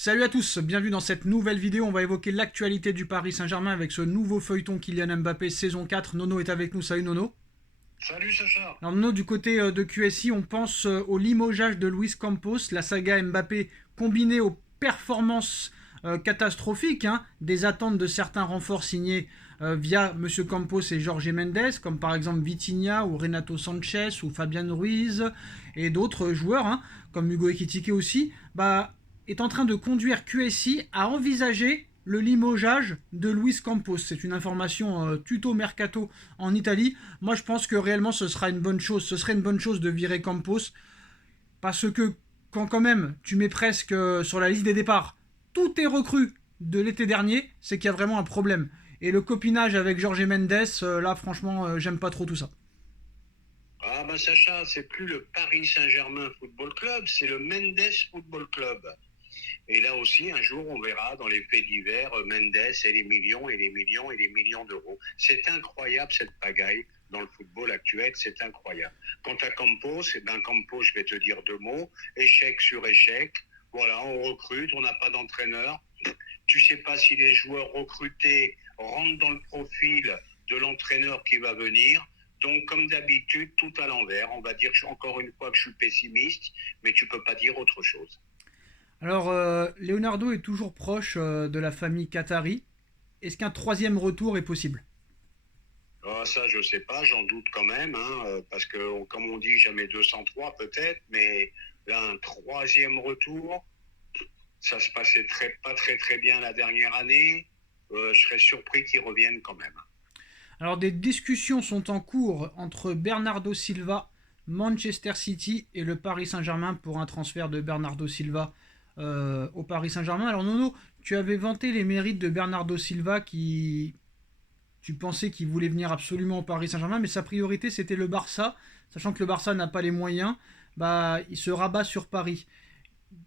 Salut à tous, bienvenue dans cette nouvelle vidéo. On va évoquer l'actualité du Paris Saint-Germain avec ce nouveau feuilleton Kylian Mbappé saison 4. Nono est avec nous, salut Nono. Salut Sacha. Alors Nono, du côté de QSI, on pense au limogeage de Luis Campos, la saga Mbappé combinée aux performances catastrophiques, des attentes de certains renforts signés via Monsieur Campos et Jorge Mendes, comme par exemple Vitinha ou Renato Sanchez ou Fabian Ruiz et d'autres joueurs, comme Hugo Ekitike aussi, est en train de conduire QSI à envisager le limogeage de Luis Campos. C'est une information tuto mercato en Italie. Moi, je pense que réellement, ce sera une bonne chose. Ce serait une bonne chose de virer Campos parce que quand même tu mets presque sur la liste des départs tous tes recrues de l'été dernier, c'est qu'il y a vraiment un problème. Et le copinage avec Jorge Mendes, là, franchement, j'aime pas trop tout ça. Ah bah Sacha, c'est plus le Paris Saint-Germain Football Club, c'est le Mendes Football Club. Et là aussi, un jour, on verra dans les faits divers Mendes et les millions et les millions et les millions d'euros. C'est incroyable cette pagaille dans le football actuel, c'est incroyable. Quant à Campos, Campos, je vais te dire deux mots, échec sur échec. Voilà, on recrute, on n'a pas d'entraîneur. Tu sais pas si les joueurs recrutés rentrent dans le profil de l'entraîneur qui va venir. Donc, comme d'habitude, tout à l'envers. On va dire encore une fois que je suis pessimiste, mais tu peux pas dire autre chose. Alors, Leonardo est toujours proche de la famille Qatari. Est-ce qu'un troisième retour est possible? Ah, ça, je sais pas, j'en doute quand même, parce que, comme on dit, jamais 203 peut-être, mais là, un troisième retour, ça se passait pas très bien la dernière année. Je serais surpris qu'ils reviennent quand même. Alors, des discussions sont en cours entre Bernardo Silva, Manchester City et le Paris Saint-Germain pour un transfert de Bernardo Silva au Paris Saint-Germain. Alors, Nono, tu avais vanté les mérites de Bernardo Silva qui. Tu pensais qu'il voulait venir absolument au Paris Saint-Germain, mais sa priorité c'était le Barça. Sachant que le Barça n'a pas les moyens, il se rabat sur Paris.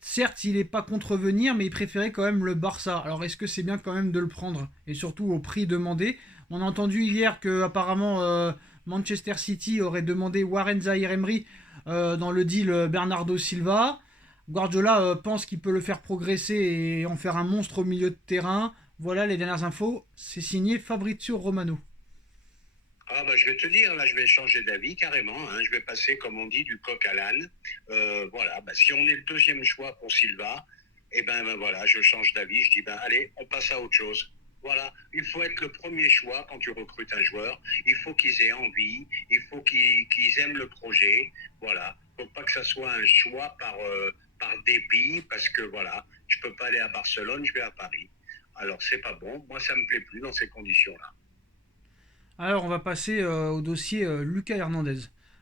Certes, il n'est pas contre venir, mais il préférait quand même le Barça. Alors, est-ce que c'est bien quand même de le prendre? Et surtout au prix demandé. On a entendu hier que apparemment Manchester City aurait demandé Warren Zaïre-Emery dans le deal Bernardo Silva. Guardiola pense qu'il peut le faire progresser et en faire un monstre au milieu de terrain. Voilà les dernières infos. C'est signé Fabrizio Romano. Ah bah je vais te dire, là je vais changer d'avis carrément, je vais passer comme on dit du coq à l'âne. Voilà, si on est le deuxième choix pour Silva, voilà, je change d'avis, je dis allez, on passe à autre chose. Voilà, il faut être le premier choix quand tu recrutes un joueur, il faut qu'ils aient envie, il faut qu'ils aiment le projet, voilà. Il ne faut pas que ça soit un choix par dépit, parce que voilà, je ne peux pas aller à Barcelone, je vais à Paris. Alors c'est pas bon, moi ça me plaît plus dans ces conditions-là. Alors, on va passer au dossier Lucas Hernandez.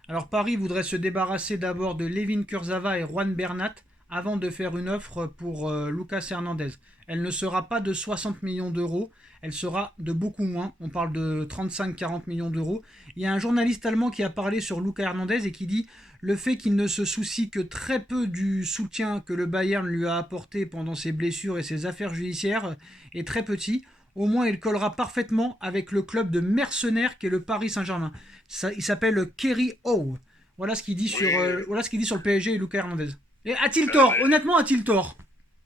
Alors, Paris voudrait se débarrasser d'abord de Levin Kurzawa et Juan Bernat avant de faire une offre pour Lucas Hernandez. Elle ne sera pas de 60 millions d'euros, elle sera de beaucoup moins. On parle de 35-40 millions d'euros. Il y a un journaliste allemand qui a parlé sur Lucas Hernandez et qui dit le fait qu'il ne se soucie que très peu du soutien que le Bayern lui a apporté pendant ses blessures et ses affaires judiciaires est très petit. Au moins, il collera parfaitement avec le club de mercenaires qu'est le Paris Saint-Germain. Il s'appelle Kerry Howe. Voilà ce qu'il dit Oui, voilà ce qu'il dit sur le PSG et Lucas Hernandez. Et a-t-il tort? euh, Honnêtement, a-t-il tort?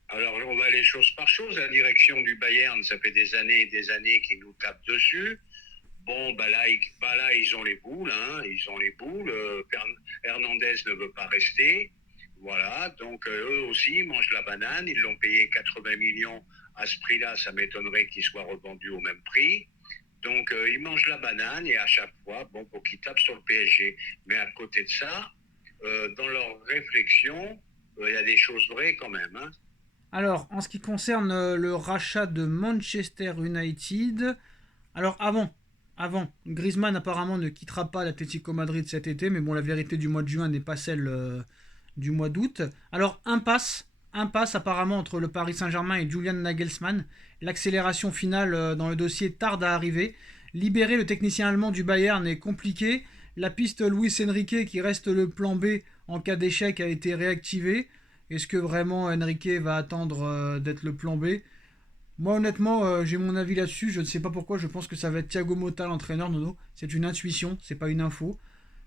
alors, on va aller chose par chose. La direction du Bayern, ça fait des années et des années qu'ils nous tapent dessus. Bon, là, ils ont les boules. Ils ont les boules. Hernandez ne veut pas rester. Voilà. Donc, eux aussi, ils mangent la banane. Ils l'ont payé 80 millions à ce prix-là. Ça m'étonnerait qu'il soit revendu au même prix. Donc, ils mangent la banane et à chaque fois, bon, pour qu'ils tapent sur le PSG. Mais à côté de ça, dans leur réflexion, il y a des choses vraies quand même. Alors, en ce qui concerne le rachat de Manchester United, alors avant, Griezmann apparemment ne quittera pas l'Atlético Madrid cet été, mais bon, la vérité du mois de juin n'est pas celle du mois d'août. Alors, impasse apparemment entre le Paris Saint-Germain et Julian Nagelsmann. L'accélération finale dans le dossier tarde à arriver. Libérer le technicien allemand du Bayern est compliqué. La piste Luis Enrique, qui reste le plan B en cas d'échec, a été réactivée. Est-ce que vraiment Enrique va attendre d'être le plan B? Moi honnêtement, j'ai mon avis là-dessus. Je ne sais pas pourquoi. Je pense que ça va être Thiago Motta l'entraîneur, Nono. C'est une intuition, c'est pas une info.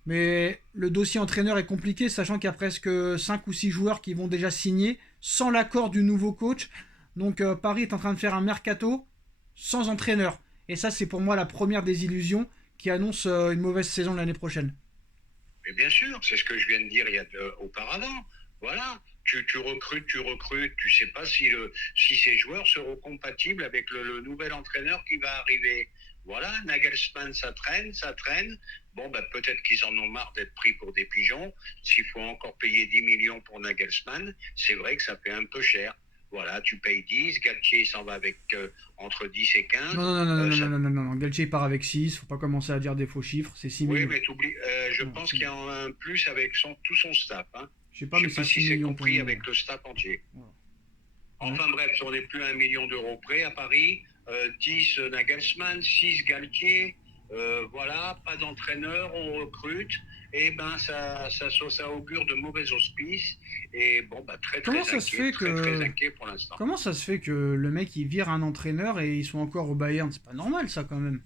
Mais le dossier entraîneur est compliqué, sachant qu'il y a presque 5 ou 6 joueurs qui vont déjà signer sans l'accord du nouveau coach. Donc Paris est en train de faire un mercato sans entraîneur. Et ça, c'est pour moi la première désillusion qui annonce une mauvaise saison l'année prochaine. Mais bien sûr, c'est ce que je viens de dire auparavant. Voilà, tu recrutes, tu sais pas si ces joueurs seront compatibles avec le nouvel entraîneur qui va arriver. Voilà, Nagelsmann, ça traîne, ça traîne. Bon, ben, peut-être qu'ils en ont marre d'être pris pour des pigeons. S'il faut encore payer 10 millions pour Nagelsmann, c'est vrai que ça fait un peu cher. Voilà, tu payes 10, Galtier s'en va avec entre 10 et 15. Non, non, non, non, non, Ça non, non, non, non, non. Galtier part avec 6. Faut pas commencer à dire des faux chiffres. C'est 6 Oui, millions. mais t'oublies, je Non, pense qu'il y en a un plus avec tout son staff. Hein. je sais pas, Je mais sais c'est pas 6 si c'est millions pour compris moi. avec le staff entier. Voilà. Ouais. Enfin bref, on n'est plus à 1 million d'euros près à Paris. 10 Nagelsmann, 6 Galtier. Voilà, pas d'entraîneur, on recrute. Et ben ça augure de mauvais auspices. Et bon, bah, Comment ça se fait très que inquiet pour l'instant. Comment ça se fait que le mec il vire un entraîneur et ils sont encore au Bayern? C'est pas normal ça quand même.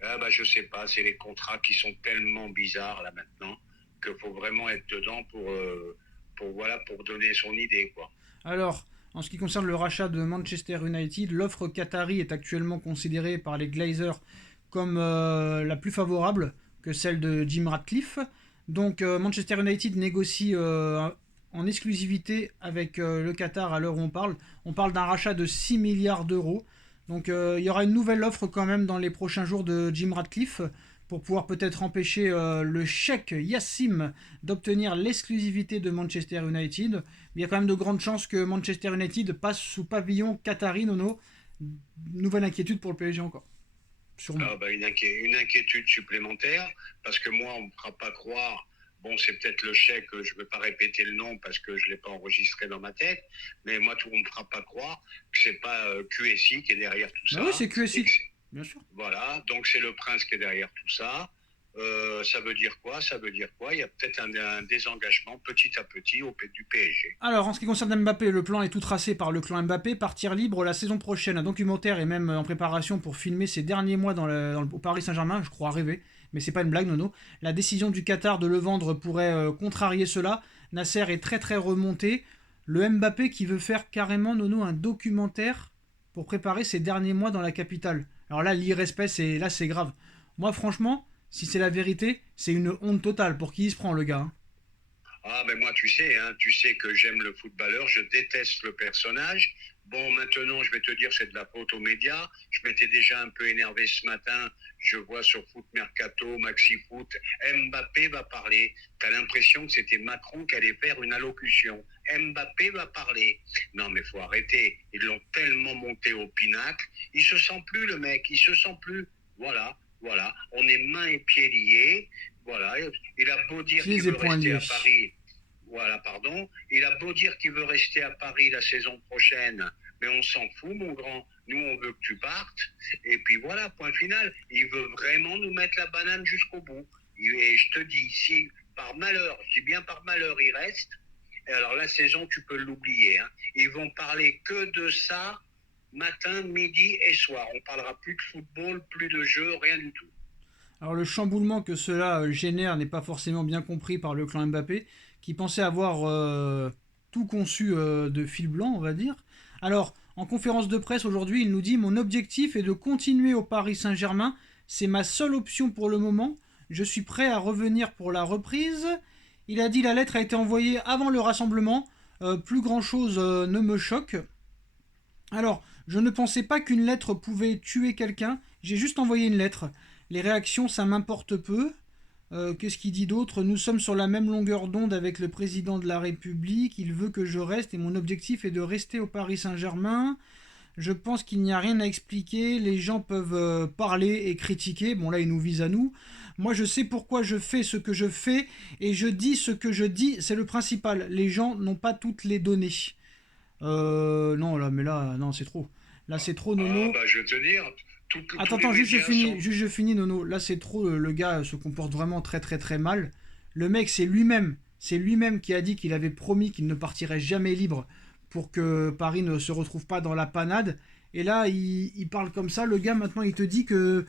Ah, bah, je sais pas, c'est les contrats qui sont tellement bizarres là maintenant qu'il faut vraiment être dedans pour donner son idée, quoi. Alors, en ce qui concerne le rachat de Manchester United, l'offre qatari est actuellement considérée par les Glazers comme la plus favorable que celle de Jim Ratcliffe. Donc Manchester United négocie en exclusivité avec le Qatar à l'heure où on parle. On parle d'un rachat de 6 milliards d'euros. Donc il y aura une nouvelle offre quand même dans les prochains jours de Jim Ratcliffe pour pouvoir peut-être empêcher le cheikh Yassim d'obtenir l'exclusivité de Manchester United. Il y a quand même de grandes chances que Manchester United passe sous pavillon qatari, Nono. Nouvelle inquiétude pour le PSG encore. Sûrement. Ah, bah, une inquiétude supplémentaire, parce que moi, on ne me fera pas croire. Bon, c'est peut-être le chèque, je ne vais pas répéter le nom parce que je ne l'ai pas enregistré dans ma tête, mais moi, on ne me fera pas croire que c'est pas QSI qui est derrière tout Bah oui, ça. c'est QSI. Bien sûr. Voilà, donc c'est le prince qui est derrière tout ça. Ça veut dire quoi? Ça veut dire quoi? Il y a peut-être un désengagement petit à petit du PSG. Alors, en ce qui concerne Mbappé, le plan est tout tracé par le clan Mbappé. Partir libre la saison prochaine. Un documentaire est même en préparation pour filmer ses derniers mois au Paris Saint-Germain. Je crois rêver, mais c'est pas une blague, Nono. La décision du Qatar de le vendre pourrait contrarier cela. Nasser est très très remonté. Le Mbappé qui veut faire carrément, Nono, un documentaire pour préparer ses derniers mois dans la capitale. Alors là, l'irrespect, c'est grave. Moi, franchement, si c'est la vérité, c'est une honte totale. Pour qui il se prend, le gars, hein. Ah, ben moi, tu sais que j'aime le footballeur, je déteste le personnage. Bon, maintenant, je vais te dire, c'est de la faute aux médias. Je m'étais déjà un peu énervé ce matin. Je vois sur Foot Mercato, Maxi Foot, Mbappé va parler. T'as l'impression que c'était Macron qui allait faire une allocution. Mbappé va parler. Non, mais faut arrêter. Ils l'ont tellement monté au pinacle. Il se sent plus, le mec. Il se sent plus. Voilà, voilà. On est mains et pieds liés. Voilà. Il a beau dire qu'il veut rester à Paris. Voilà, pardon. Il a beau dire qu'il veut rester à Paris la saison prochaine, mais on s'en fout, mon grand. Nous, on veut que tu partes. Et puis voilà, point final. Il veut vraiment nous mettre la banane jusqu'au bout. Et je te dis, si par malheur, je dis bien par malheur, il reste, alors la saison, tu peux l'oublier. Hein. Ils vont parler que de ça, matin, midi et soir. On parlera plus de football, plus de jeu, rien du tout. Alors le chamboulement que cela génère n'est pas forcément bien compris par le clan Mbappé, qui pensait avoir tout conçu de fil blanc, on va dire. Alors, en conférence de presse aujourd'hui, il nous dit: Mon objectif est de continuer au Paris Saint-Germain. C'est ma seule option pour le moment. Je suis prêt à revenir pour la reprise. Il a dit: La lettre a été envoyée avant le rassemblement. Plus grand chose ne me choque. Alors, je ne pensais pas qu'une lettre pouvait tuer quelqu'un. J'ai juste envoyé une lettre. Les réactions, ça m'importe peu. Qu'est-ce qu'il dit d'autre? Nous sommes sur la même longueur d'onde avec le président de la République. Il veut que je reste et mon objectif est de rester au Paris Saint-Germain. Je pense qu'il n'y a rien à expliquer. Les gens peuvent parler et critiquer. Bon, là, il nous vise à nous. Moi, je sais pourquoi je fais ce que je fais et je dis ce que je dis. C'est le principal. Les gens n'ont pas toutes les données. Non, là, mais là, non, c'est trop. Là, c'est trop, Nono. Ah, bah, je vais te dire, Attends, juste je finis, Nono. Là, c'est trop, le gars se comporte vraiment très, très, très mal. Le mec, c'est lui-même qui a dit qu'il avait promis qu'il ne partirait jamais libre pour que Paris ne se retrouve pas dans la panade. Et là, il parle comme ça. Le gars, maintenant, il te dit que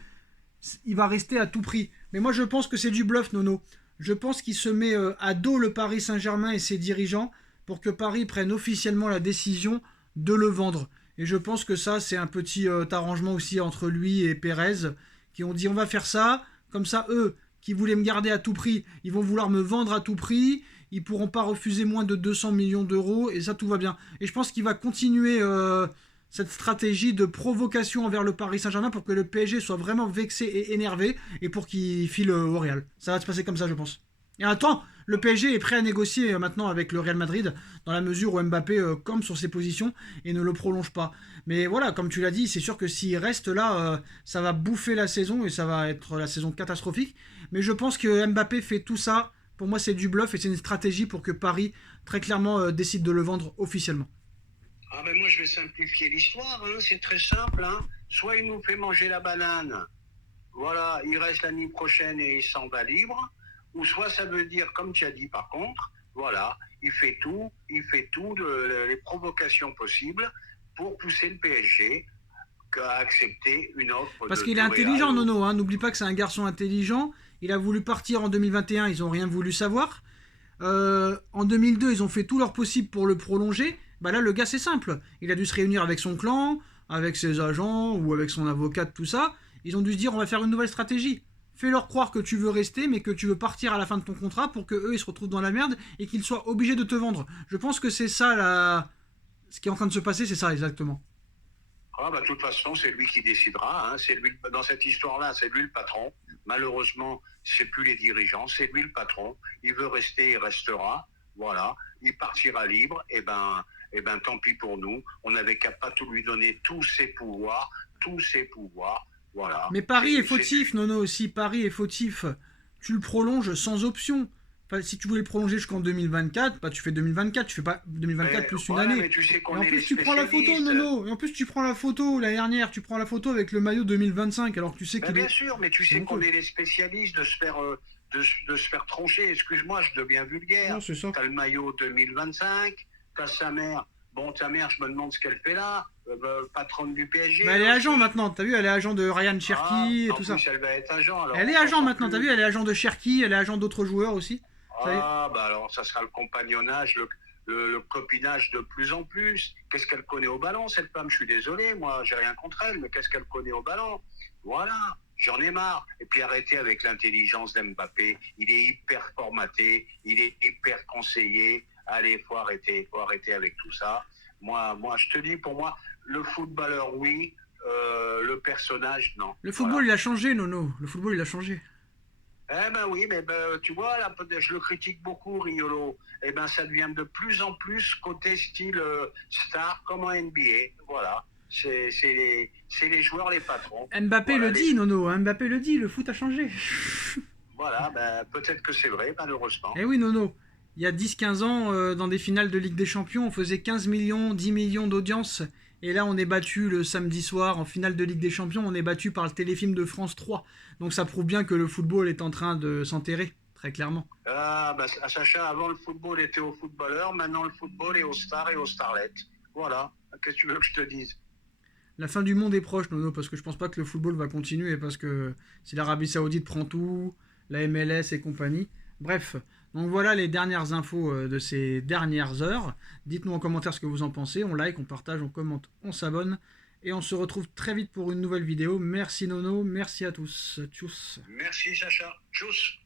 il va rester à tout prix. Mais moi, je pense que c'est du bluff, Nono. Je pense qu'il se met à dos le Paris Saint-Germain et ses dirigeants pour que Paris prenne officiellement la décision de le vendre. Et je pense que ça, c'est un petit arrangement aussi entre lui et Pérez, qui ont dit on va faire ça, comme ça, eux, qui voulaient me garder à tout prix, ils vont vouloir me vendre à tout prix, ils pourront pas refuser moins de 200 millions d'euros, et ça, tout va bien. Et je pense qu'il va continuer cette stratégie de provocation envers le Paris Saint-Germain pour que le PSG soit vraiment vexé et énervé, et pour qu'il file au Real. Ça va se passer comme ça, je pense. Et attends, le PSG est prêt à négocier maintenant avec le Real Madrid, dans la mesure où Mbappé campe sur ses positions et ne le prolonge pas. Mais voilà, comme tu l'as dit, c'est sûr que s'il reste là, ça va bouffer la saison et ça va être la saison catastrophique. Mais je pense que Mbappé fait tout ça. Pour moi, c'est du bluff et c'est une stratégie pour que Paris, très clairement, décide de le vendre officiellement. Ah ben moi je vais simplifier l'histoire, hein. C'est très simple. Hein. Soit il nous fait manger la banane, voilà, il reste l'année prochaine et il s'en va libre, ou soit ça veut dire, comme tu as dit par contre, voilà, il fait tout les provocations possibles pour pousser le PSG à accepter une offre Parce de qu'il est du intelligent, Real. Nono. Hein. N'oublie pas que c'est un garçon intelligent. Il a voulu partir en 2021, ils n'ont rien voulu savoir. En 2002, ils ont fait tout leur possible pour le prolonger. Bah là, le gars, c'est simple. Il a dû se réunir avec son clan, avec ses agents ou avec son avocat, tout ça. Ils ont dû se dire, on va faire une nouvelle stratégie. Fais-leur croire que tu veux rester, mais que tu veux partir à la fin de ton contrat pour que eux ils se retrouvent dans la merde et qu'ils soient obligés de te vendre. Je pense que c'est ça, ce qui est en train de se passer, c'est ça exactement. Ah bah, de toute façon, c'est lui qui décidera. Hein. C'est lui, dans cette histoire-là, c'est lui le patron. Malheureusement, c'est plus les dirigeants, c'est lui le patron. Il veut rester, il restera. Voilà. Il partira libre. Et ben, tant pis pour nous. On n'avait qu'à pas tout lui donner tous ses pouvoirs, tous ses pouvoirs. Voilà. Mais Paris est fautif, Nono aussi. Paris est fautif. Tu le prolonges sans option. Enfin, si tu voulais le prolonger jusqu'en 2024, bah tu fais 2024, tu fais pas 2024 plus une voilà, année. mais tu sais Et qu'on en est plus, les tu prends la photo, spécialistes. Nono. Et en plus, tu prends la photo l'année dernière. Tu prends la photo avec le maillot 2025, alors que tu sais Ben, qu'il bien est. sûr, mais tu C'est sais qu'on honteux. est les spécialistes de se faire, de se faire troncher. Excuse-moi, je deviens Non, vulgaire. c'est ça. T'as le maillot 2025, t'as sa mère. Bon, ta mère, je me demande ce qu'elle fait là. Patronne du PSG, Bah, elle elle est agent aussi. maintenant. T'as vu, elle est agent de Ryan Ah, Cherky et en tout ça. plus, elle va être agent, alors Elle est on s'en agent sort maintenant. T'as vu, plus. elle est agent de Cherky. Elle est agent d'autres joueurs aussi. Ça y est. Ah, bah alors, ça sera le compagnonnage, le copinage de plus en plus. Qu'est-ce qu'elle connaît au ballon, cette femme? Je suis désolé, moi, j'ai rien contre elle, mais qu'est-ce qu'elle connaît au ballon? Voilà, j'en ai marre. Et puis arrêtez avec l'intelligence d'Mbappé. Il est hyper formaté, il est hyper conseillé. Allez, faut arrêter avec tout ça. Moi, je te dis, pour moi, le footballeur, oui, le personnage, non. Le football, Voilà. il a changé, Nono. Le football, il a changé. Eh ben oui, mais ben, tu vois, là, je le critique beaucoup, Riolo. Eh ben, ça devient de plus en plus côté style star comme en NBA. Voilà. C'est les joueurs, les patrons. Mbappé Voilà, le dit, Nono. Mbappé le dit. Le foot a changé. voilà ben, peut-être que c'est vrai, malheureusement. Eh oui, Nono. Il y a 10-15 ans, dans des finales de Ligue des Champions, on faisait 15 millions, 10 millions d'audience. Et là, on est battu le samedi soir en finale de Ligue des Champions. On est battu par le téléfilm de France 3. Donc ça prouve bien que le football est en train de s'enterrer, très clairement. Ah, ben, Sacha, avant le football était aux footballeurs, maintenant le football est aux stars et aux starlettes. Voilà. Qu'est-ce que tu veux que je te dise? La fin du monde est proche, Nono, parce que je pense pas que le football va continuer, parce que si l'Arabie Saoudite prend tout, la MLS et compagnie. Bref, donc voilà les dernières infos de ces dernières heures. Dites-nous en commentaire ce que vous en pensez. On like, on partage, on commente, on s'abonne. Et on se retrouve très vite pour une nouvelle vidéo. Merci Nono, merci à tous. Tchuss. Merci, Sacha. Tchuss.